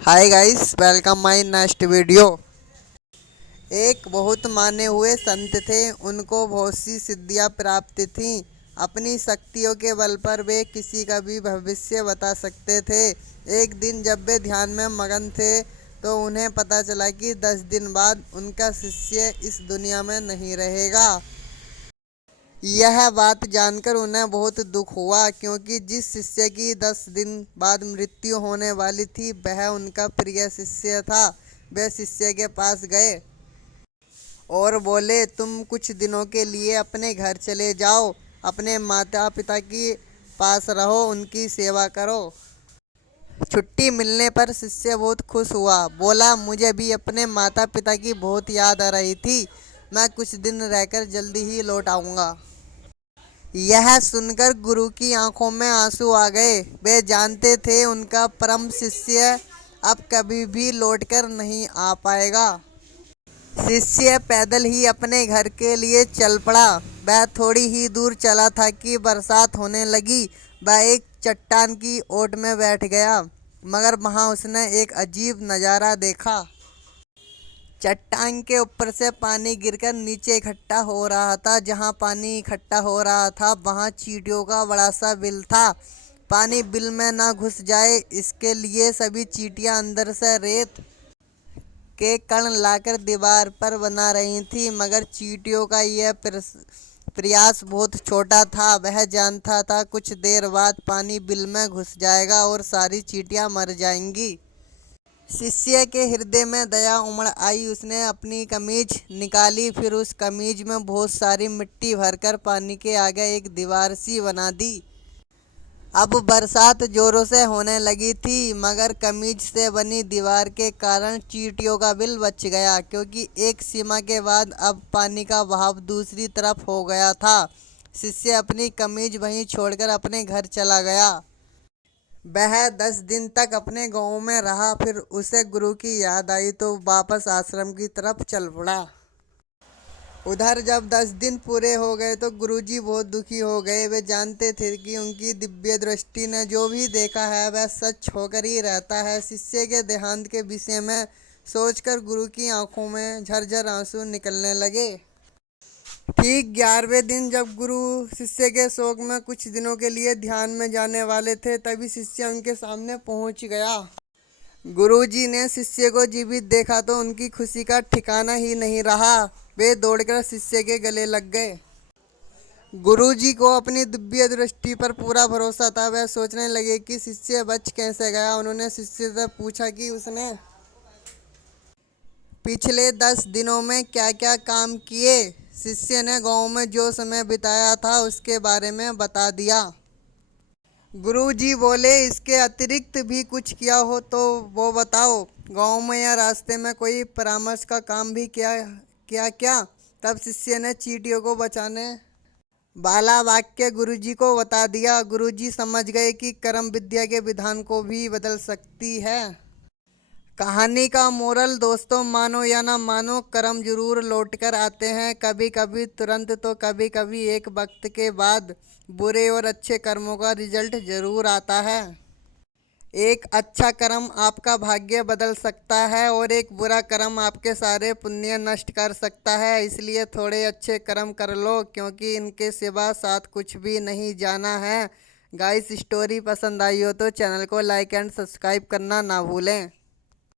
Hi guys, welcome my next video. एक बहुत माने हुए संत थे। उनको बहुत सी सिद्धियां प्राप्त थीं। अपनी शक्तियों के बल पर वे किसी का भी भविष्य बता सकते थे। एक दिन जब वे ध्यान में मगन थे तो उन्हें पता चला कि 10 दिन बाद उनका शिष्य इस दुनिया में नहीं रहेगा। यह बात जानकर उन्हें बहुत दुख हुआ, क्योंकि जिस शिष्य की 10 दिन बाद मृत्यु होने वाली थी वह उनका प्रिय शिष्य था। वे शिष्य के पास गए और बोले, तुम कुछ दिनों के लिए अपने घर चले जाओ, अपने माता पिता के पास रहो, उनकी सेवा करो। छुट्टी मिलने पर शिष्य बहुत खुश हुआ। बोला, मुझे भी अपने माता पिता की बहुत याद आ रही थी। मैं कुछ दिन रहकर जल्दी ही लौट आऊँगा। यह सुनकर गुरु की आंखों में आंसू आ गए। वे जानते थे उनका परम शिष्य अब कभी भी लौटकर नहीं आ पाएगा। शिष्य पैदल ही अपने घर के लिए चल पड़ा। वह थोड़ी ही दूर चला था कि बरसात होने लगी। वह एक चट्टान की ओट में बैठ गया, मगर वहां उसने एक अजीब नज़ारा देखा। चट्टान के ऊपर से पानी गिरकर नीचे इकट्ठा हो रहा था। जहाँ पानी इकट्ठा हो रहा था वहाँ चींटियों का बड़ा सा बिल था। पानी बिल में ना घुस जाए, इसके लिए सभी चींटियाँ अंदर से रेत के कण लाकर दीवार पर बना रही थी। मगर चींटियों का यह प्रयास बहुत छोटा था। वह जानता था कुछ देर बाद पानी बिल में घुस जाएगा और सारी चींटियाँ मर जाएंगी। शिष्य के हृदय में दया उमड़ आई। उसने अपनी कमीज निकाली, फिर उस कमीज में बहुत सारी मिट्टी भरकर पानी के आगे एक दीवार सी बना दी। अब बरसात जोरों से होने लगी थी, मगर कमीज से बनी दीवार के कारण चींटियों का बिल बच गया, क्योंकि एक सीमा के बाद अब पानी का बहाव दूसरी तरफ हो गया था। शिष्य अपनी कमीज वहीं छोड़कर अपने घर चला गया। वह 10 दिन तक अपने गांव में रहा। फिर उसे गुरु की याद आई तो वापस आश्रम की तरफ चल पड़ा। उधर जब 10 दिन पूरे हो गए तो गुरुजी बहुत दुखी हो गए। वे जानते थे कि उनकी दिव्य दृष्टि ने जो भी देखा है वह सच होकर ही रहता है। शिष्य के देहांत के विषय में सोचकर गुरु की आंखों में झरझर आंसू निकलने लगे। ठीक 11वें दिन जब गुरु शिष्य के शोक में कुछ दिनों के लिए ध्यान में जाने वाले थे, तभी शिष्य उनके सामने पहुंच गया। गुरुजी ने शिष्य को जीवित देखा तो उनकी खुशी का ठिकाना ही नहीं रहा। वे दौड़कर शिष्य के गले लग गए। गुरुजी को अपनी दिव्य दृष्टि पर पूरा भरोसा था। वह सोचने लगे कि शिष्य बच कैसे गया। उन्होंने शिष्य से पूछा कि उसने पिछले 10 दिनों में क्या क्या काम किए। शिष्य ने गांव में जो समय बिताया था उसके बारे में बता दिया। गुरुजी बोले, इसके अतिरिक्त भी कुछ किया हो तो वो बताओ। गांव में या रास्ते में कोई परामर्श का काम भी किया क्या क्या? तब शिष्य ने चींटियों को बचाने वाला वाक्य गुरुजी को बता दिया। गुरुजी समझ गए कि कर्म विद्या के विधान को भी बदल सकती है। कहानी का मोरल, दोस्तों, मानो या ना मानो, कर्म जरूर लौट कर आते हैं। कभी कभी तुरंत तो कभी कभी एक वक्त के बाद बुरे और अच्छे कर्मों का रिजल्ट जरूर आता है। एक अच्छा कर्म आपका भाग्य बदल सकता है और एक बुरा कर्म आपके सारे पुण्य नष्ट कर सकता है। इसलिए थोड़े अच्छे कर्म कर लो, क्योंकि इनके सिवा साथ कुछ भी नहीं जाना है। गाइस, स्टोरी पसंद आई हो तो चैनल को लाइक एंड सब्सक्राइब करना ना भूलें।